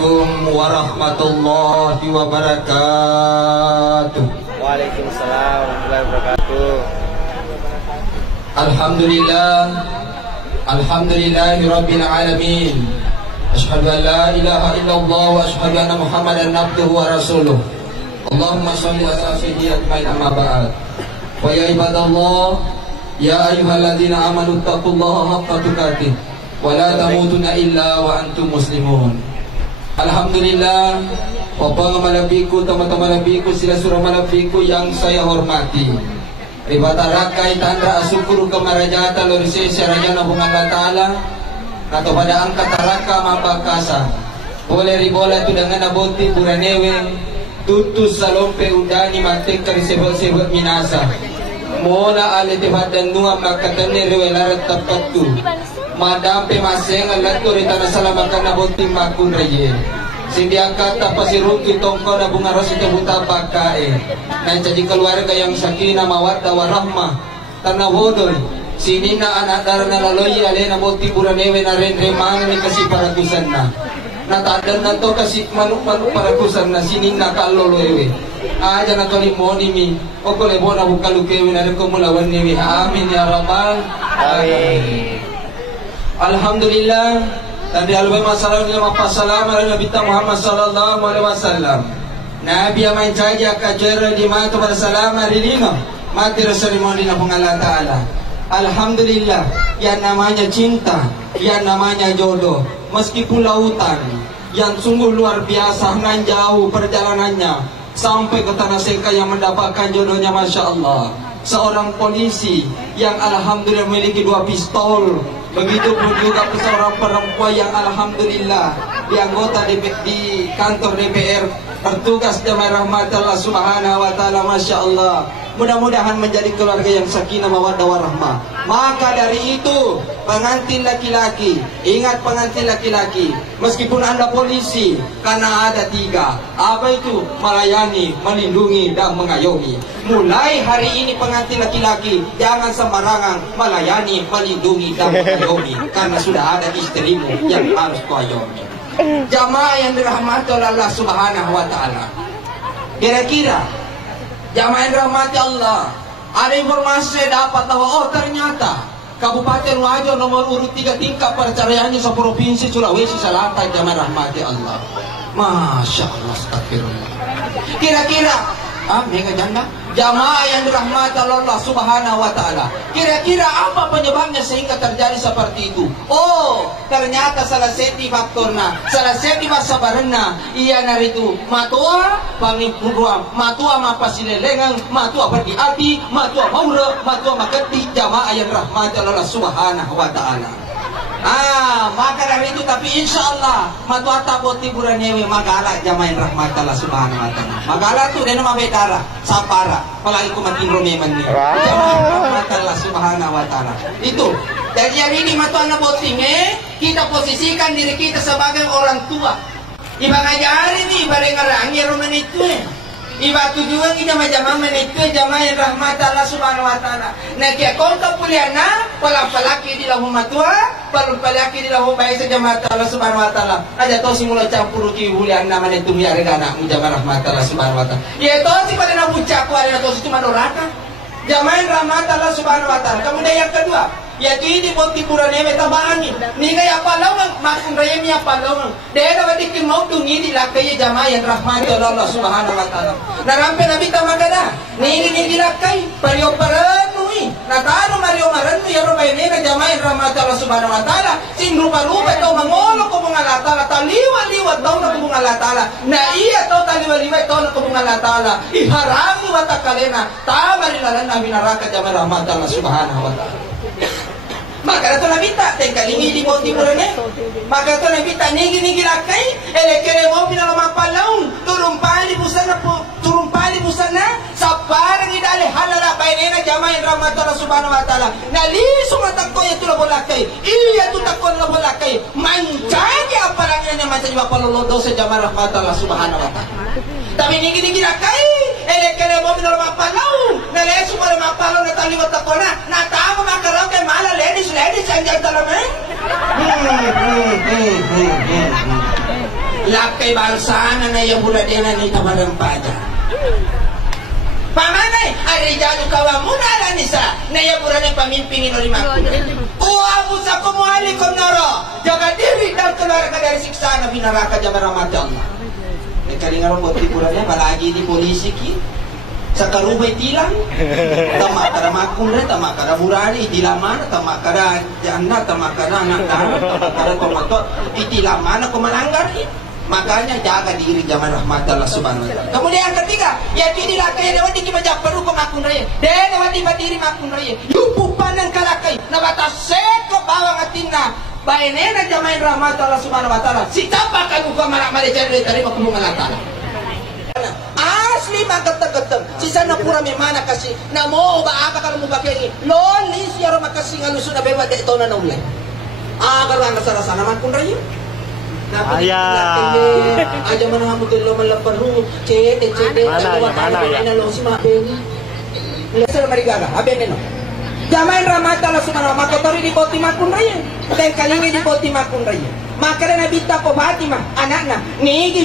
Assalamualaikum warahmatullahi wabarakatuh. Waalaikumsalam warahmatullahi wabarakatuh. Alhamdulillahi rabbil alamin. Asyhadu an la ilaha illallah wa asyhadu anna Muhammadan abduhu wa rasuluh. Allahumma shalli ala sayyidina amma ba'd. Wa ya ibadallah, ya ayyuhalladzina amanu taqullaha haqqa tuqatih wa la tamutunna illa wa antum muslimun. Alhamdulillah, Bapak malabiku, teman-teman malabiku, sila surah malabiku yang saya hormati. Ribata tandra asukuru kemarajata lorisi syarajana bunga Allah Ta'ala atau pada angka taraka mambakasa. Boleh ribola tu dengan aboti buranewe tutus salompe udani matik kari sebel-sebel minasa. Mola aletibat dan nuam makatane rewelarat tepat tu. Madampe maseng alatur itana salamakan aboti makun reye. Sindia kata pasiruki tongko na bunga rosi tebuta pakae. Nah jadi keluarga yang sakinah mawaddah warahmah. Tanah bodoh. Sini na anak darah na laloy alena boti buranewe na rendre mangani kasi parakusan na. Natadan na to kasi manuk-manuk parakusan na sini na kaloloyewe. Aja na kalimoni mi. O kolebona bukalukewe na rekomulawan newe. Amin ya rabbal alamin. Alhamdulillah. Tadi alwai masalah ni mapasalam ala Nabi Muhammad sallallahu alaihi wasallam. Nabi yang menjaga kajar di mata pada salam hari lima mati rasulullah na Allah Ta'ala. Alhamdulillah, yang namanya cinta, yang namanya jodoh, meskipun lautan yang sungguh luar biasa nan jauh perjalanannya sampai ke tanah Seka yang mendapatkan jodohnya, masya Allah. Seorang polisi yang alhamdulillah memiliki 2 pistol. Begitupun juga seorang perempuan yang alhamdulillah di anggota di kantor DPR bertugas demi rahmat Allah Subhanahu wa taala, masya Allah. Mudah-mudahan menjadi keluarga yang sakinah mawaddah warahmah. Maka dari itu pengantin laki-laki, ingat pengantin laki-laki, meskipun Anda polisi, karena ada 3. Apa itu? Melayani, melindungi dan mengayomi. Mulai hari ini pengantin laki-laki jangan sembarangan melayani, melindungi dan mengayomi, karena sudah ada istrimu yang harus kau ayomi. Jamaah yang dirahmati oleh Allah Subhanahu wa taala. Kira-kira jamaah yang dirahmati Allah, ada informasi saya dapat bahwa oh ternyata Kabupaten Wajo nomor urut 3 tingkat percaraannya seprovinsi Sulawesi Selatan, jamaah rahmati Allah. Masya Allah, astagfirullah. Kira-kira mega janda jamaah yang dirahmati Allah Subhanahu wa taala. Kira-kira apa penyebabnya sehingga terjadi seperti itu? Oh, ternyata salah satu faktornya, salah satu sabarna iya naritu matua pangipurua, matua mapasilelengan, matua berdiati, matua maura, matua makati, jamaah yang dirahmati Allah Subhanahu wa taala. Maka dari itu tapi insya Allah matua taboti buranewe magala jamain rahmat Allah Subhanahu wa taala. Magala tu dena mabetara sapara apalagi kumatin romeman ni. Jamain rahmat Allah Subhanahu wa taala. Itu. Jadi hari ini matua na botinge kita posisikan diri kita sebagai orang tua. Iba ngajari ni bareng ngarangnya romen itu. Iba tujuan kita jamaah menitu jamaah yang rahmat Allah Subhanahu wa taala. Nah kia konta puliana walau pelaki di lahu matua, walau pelaki di lahu baik jamaah Allah Subhanahu wa taala. Aja to simula campur ki puliana menitu ya regana jamaah rahmat Allah Subhanahu wa taala. Ya to si pada na bucak ada to cuma doraka. Jamaah rahmat Allah Subhanahu wa taala. Kemudian yang kedua, yaitu ini boti puranewe tabani. Ninga ya palawang makun rayem ya palawang. Deda wadikin mau tungi di lakai jamaah yang rahmati Allah Subhanahu wa taala. Narampe nabi tamagana. Ningi lakai pario paranui. Natano mario maranu ya robai nega jamaah yang rahmati Allah Subhanahu wa taala. Sing rupa-rupa tau mangolo ko bunga Allah taala. Taliwa-liwa tau na bunga Allah taala. Na iya tau taliwa-liwa tau na bunga Allah taala. Iharami wa takalena. Tamarilalan nabi naraka jamaah rahmati Allah Subhanahu wa taala. Maka ito nabita, tengkalingi di boti murane. Maka ito nabita, nigi lakai, elekere mo pinalamapalang, turumpali busana po, turumpali busana, sa parang idali halala, bainena jamaah yang rahmat Allah Subhanahu wa taala. Naliso matakko ya tula bolakay, iya tutakko na bolakay, manjanya parangnya manjanya mapalolodo sa jamaah rahmat Allah Subhanahu wa taala. Tapi nigi lakai, elekere mo pinalamapalang, naleso para mapalang na taliwat ako na tama makaraw kay mala ladies yang jangan dalam Lakai bangsa na yung buladena ni tamadang pada. Pamanay, arijalo kawa muna lang isa na yung buladena pamimpingin o lima kuda. Uwa mo sa kumuhali ko naro. Jaga diri daw keluar ka dari siksa na binaraka jaman rahmat Allah. May kalingaron mo tipurannya palagi di polisi ki. Sa karubay tilang. Tama kada makunre, tama kada burani, itilaman, tama kada jana, tama kada nakdana, tama kada tomato, itilaman ako malanggar. Makanya jaga diri zaman rahmat Allah subhanahu wa ta'ala. Kemudian ketiga, ya kini lakai dewa di kibaja perlu ke makun raya. Dewa di badiri makun raya. Yupu panang kalakai. Nabata seko bawang atina. Bainena jamain rahmat Allah subhanahu wa ta'ala. Si tapakan uka marak mali cari dari makubungan Allah. Asli magkatag-katag. Si sana pura may mana kasi. Namo ba aka kalau mo bakay. Lolis yaro makasi ngalusun na beba de ito na naulay. Kalau anda sarasa naman kun raya. Ayah, aja mana kamu tuh lo melakukan ru, cede, mana ya? Lo si maben, lihat mereka, aben no. Jamain rahmat Allah subhanahu wa ta'ala di boti makun raya, dan kali di boti makun raya. Maka na bita ko Fatima, anak na, nigi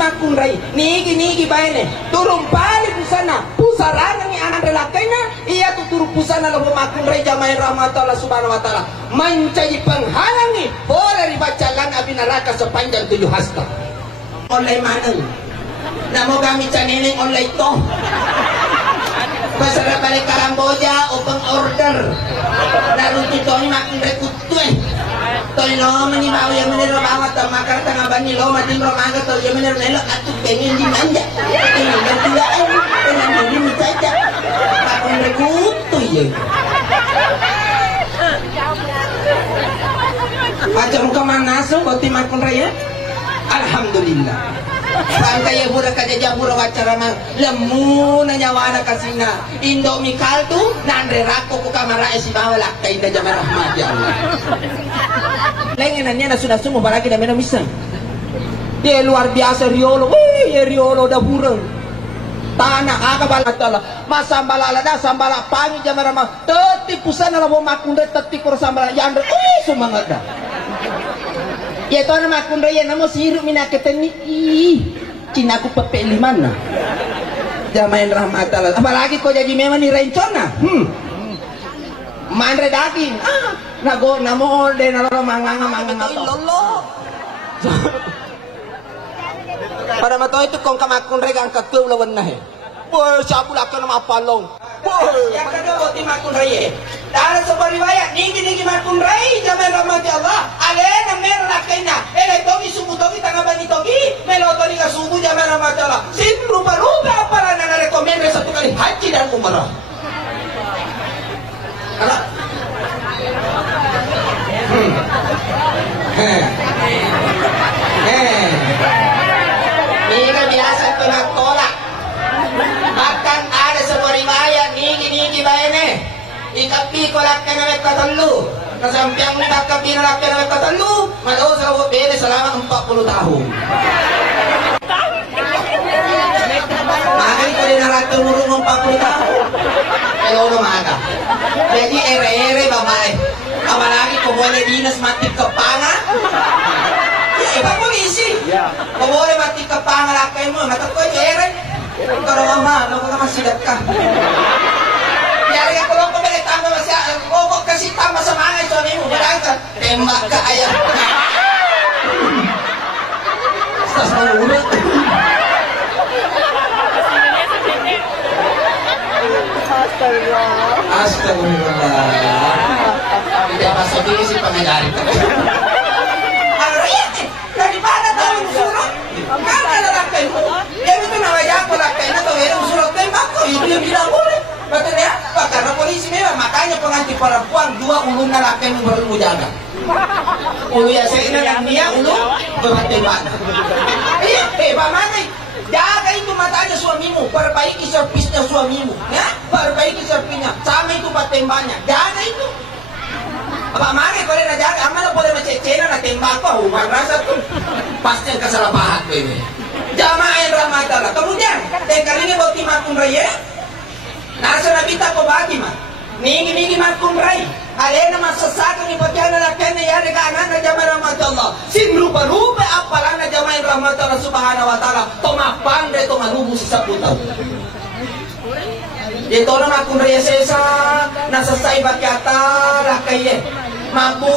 makun raya, nigi bayane, turun balik di sana, pusaran ng anak lalaki na, iya turun pusana lo makun raya jamain rahmat Allah subhanahu wa ta'ala, mencari penghalangi, boleh dibaca lang abi neraka sepanjang 7 hasta. Online manang, namo kami channelin online to. Pasara balik Kamboja open order. Naruti to ni makin rekut tu Toy lo mani mau yang menir bawa ta makar tanga bani lo matin ro mangga to yang menir nelo atu pengen di manja. Ini berdua pengen di saja. Makin rekut tu ye. Macam kemana so boti makun raya? Alhamdulillah. Bangkai ya budak aja jabura wacarana lemu na nyawana kasina Indomie kaldu nandre rako ku kamara esi bawa lakai da jaman rahmat ya Allah. Lengenannya na sudah semua baraki da mena misang. Dia luar biasa riolo. Ya riolo da burung. Tanah aga balatala. Masambala da sambala pangi jaman rahmat. Teti pusana labo makunde teti kur sambala yandre. Semangat dah. Ya to na makun raya namo siru minaketen ni Cina aku pepe limana jamain rahmat Allah. Apalagi kau jadi memang ni rencana manre daging nago namo de nalo manganga lolo pada mato itu kong kamakun rega angkat ke lawan nah boy sabu lakan nama palong yang kedua boti makun raya dan sebuah riwayat nigi makun raya jamain rahmat Allah alena mer lakena ele togi subuh togi tangga bani togi melotoni ka subuh jamain rahmat Allah sin rupa-rupa apa nana rekomendasi satu kali haji dan umrah kalau ini biasa tolak bahkan ada sebuah riwayat nigi bayane ikapi kolak kana katelu kasampiang ni bakapi na kana katelu malo sa bebe selama 40 tahun makanya ko din narato murong 40 tahun pero umaga jadi ere babae apalagi ko boleh dinas mati kepanga iba polisi ko boleh mati kepanga lakay mo matat ko ere kalau mama lo ka masidat ka yari ako lang pabalik tama masya kok kasih tama sa mga suami mo barang ka tembak ka ayah stas maulit astagfirullah tidak pasal diri si pangajari ano yan dari mana tahu surat kata lalakay mo yan ito nawaya ko lakay na to yung surat tembak ko itu yang tidak boleh betul ya Pak karena polisi memang makanya pengantin perempuan 2 ulun lalakay mo baru mo jaga ulu ya saya ini dia ulu bertembak iya bagaimana jaga itu matanya suamimu perbaiki servisnya suamimu ya perbaiki servisnya sama itu tembaknya jaga itu apa mana boleh na jaga amana boleh macecena na tembak ko umar rasa tuh pasti kesalahan ini jamaah rahmat Allah kemudian tengkalingi boti makun raya nasa nabita ko bagi mah nigi makun raya alena masasaka ni pagana na kanya yari ka anak na jamaah rahmat Allah sin rupa-rupa apalan na jamaah rahmat Ito na makung resesa, nasa sa iba't kata, lakay maku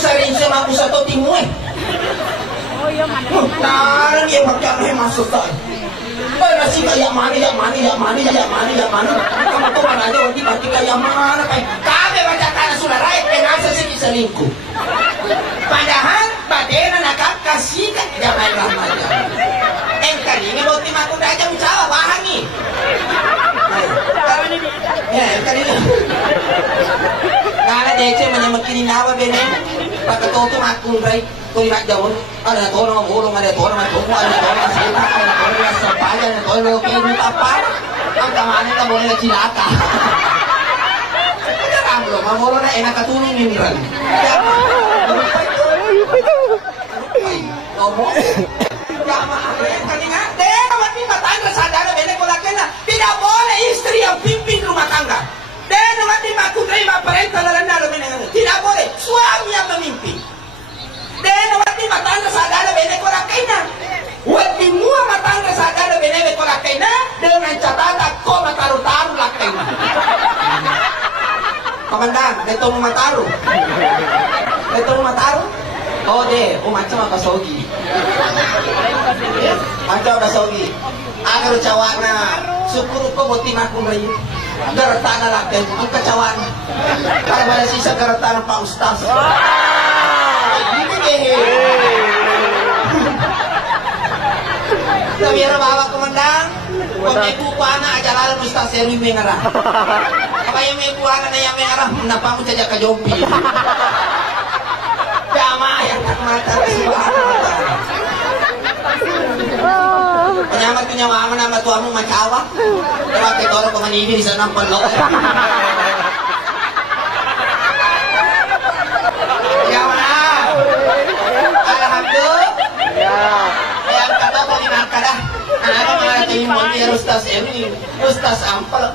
sa rin siya, maku sa to tingo Tarang yung magkakaroon masuk tayo. Nasi kaya mana. Kamu tuh mana aja wanti kaya mana kay. Kabe baca tanah sularay penasa si selingkuh. Padahal batena nakakasikan jangan ramaja. Kalinya mau tim aku aja mencawa bahangi. Ya kalinya. Karena DC menyemekini nawa bene. Pagkatoto makunray. Kung inak jawon, ada tolong ngulung, ada tolong ngulung, ada tolong sila, ada tolong sapaya, ada tolong kayak apa? Ang kamanin ka boleh cilaka. Kenapa lo? Mamolo na enak katulong mineral. Ngomong, kamarin kanina. Dapat ni matangga sadara bene ko lakin na tidak boleh istri yang pimpin rumah tangga. Dapat ni matutray maparenta na lang bene. Tidak boleh suami yang memimpin. Dan wati matangga sa adala bene ko lakay na. Wati mua matangga sa adala bene ko lakay na. Dengan catatan ko mataru-taru lakay na. Kamandang, dito mo mataru. Dito mo mataru? O de, umatsa makasogi. Matsa makasogi. Agar cawa na syukur ko buti makong rayo. Garata na lakay mo. Ang kacawa na. Para ba sisa garata ng pa-ustas. Sabiara bawa komandang, kung may bukuan na ajalala mo sa seri may ngara. Kapag yung may bukuan na yung may ngara, napamu saja ka jompi. Dama yang tak mata Penyamat kenyawangan nama tuamu macawa. Lewat ke toro pemanini di sana pelok. Yang kata penginar kada, anak mengaji moni Ustaz ini, Ustaz ampel.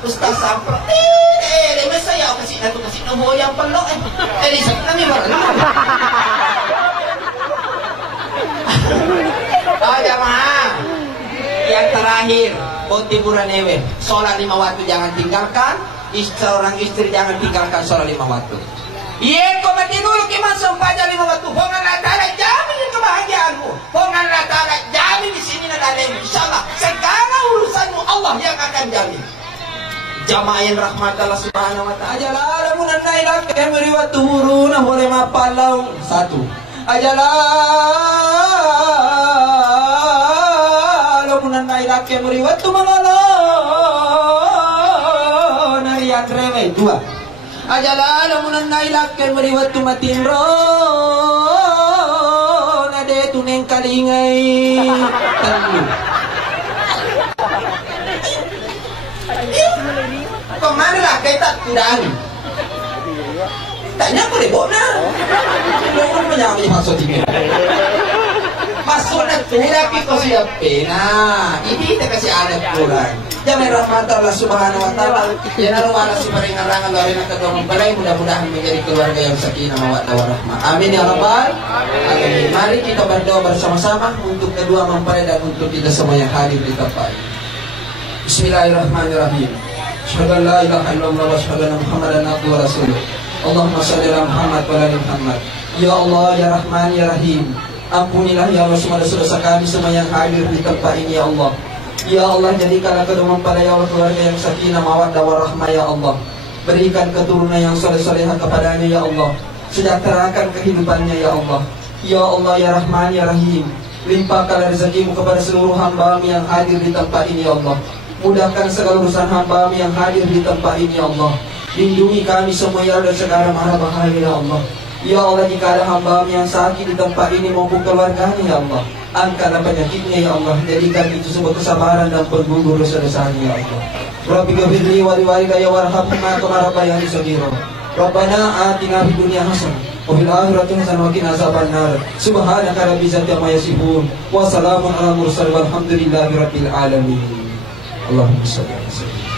Lemes saya kasih nombor yang pelok. Di sana ni mana? Oh jamaah, yang terakhir, kontiburan ewe, sholat 5 waktu jangan tinggalkan, seorang istri jangan tinggalkan sholat 5 waktu. Iya, kau mati dulu kiman sempaja 5 waktu. Hongan latala jamin kebahagiaanmu. Hongan latala jamin di sini nadalemu. Insyaallah segala urusanmu Allah yang akan jamin. Jamaah yang rahmat Allah Subhanahu wa taala. Ajalah lamun nailah kemeri waktu huruna boleh mapalau. 1. Ajalah lamun nailah kemeri waktu mangalo. Narian rewe 2. Ajalala munan nailakken meriwatu matimro nade tuneng kalingay tanu. Kemana lah kita tudang? Tanya aku deh bona. Belum menyamai maksud ini. Maksudnya terapi kau siap pena. Ini kita kasih adat kurang. Jangan rahmat Allah Subhanahu wa taala. Jangan lupa nasi peringarangan lari nak ketemu balai mudah-mudahan menjadi keluarga yang sakinah mawaddah warahmah. Amin ya rabbal alamin. Mari kita berdoa bersama-sama untuk kedua mempelai dan untuk kita semua yang hadir di tempat ini. Bismillahirrahmanirrahim. Asyhadu an la ilaha illallah wa asyhadu anna Muhammadan abduhu wa rasuluh. Allahumma shalli ala Muhammad wa ala Muhammad. Ya Allah ya Rahman ya Rahim. Ampunilah ya Allah semua dosa-dosa kami semua yang hadir di tempat ini ya Allah. Ya Allah jadikanlah kedua mempelai ya Allah keluarga yang sakinah mawaddah warahmah ya Allah. Berikan keturunan yang soleh-solehah kepadanya ya Allah. Sejahterakan kehidupannya ya Allah. Ya Allah ya Rahman ya Rahim. Limpahkanlah rezekimu kepada seluruh hamba yang hadir di tempat ini ya Allah. Mudahkan segala urusan hamba yang hadir di tempat ini ya Allah. Lindungi kami semua ya Allah dari segala mara bahaya ya Allah. Ya Allah jika ada hamba yang sakit di tempat ini maupun keluarganya ya Allah, angkatlah penyakitnya ya Allah. Jadikan itu sebuah kesabaran dan penggugur dosa-dosanya ya Allah. Rabbi ghfirli wa liwalidayya warhamhuma kama rabbayani shaghira. Rabbana atina fid dunya hasanah wa fil akhirati hasanah wa qina azabannar. Subhanaka rabbil izzati amma yasifun wa salamun alal mursalin walhamdulillahi rabbil alamin. Allahumma shalli ala sayyidina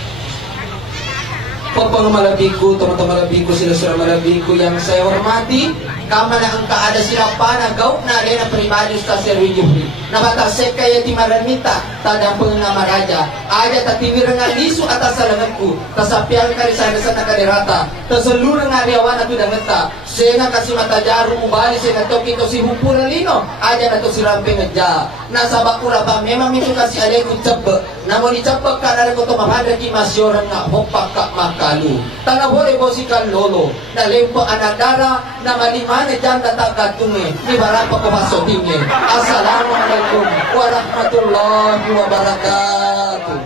Papa malabiku, teman-teman malabiku, sila-sila malabiku yang saya hormati, kama na ang kaada sila pa na gaw na rin ang pribadi Ustaz Erwin Jufri. Nabatasek kaya ti maranita, tadang pengena maraja. Aja tatiwira nga liso atas salanganku, tasapyan ka rin sa nakaderata, tasalurang nga riyawan at udangata, siya nga kasi matajaru ubali, siya nga toki to si Hupura Lino, aja na to si Ramping Adja. Nasa bakura pa, memang ito kasi alay kong tsabba, namun itsabba ka na rin ko to mamada ki masyoran nga hopak ka makalu. Tanabore po si Kalolo, na lempo anadara, na malimana dyan tatagatungi, ni barapa ko pasotingi. Assalamualaikum warahmatullahi wabarakatuh.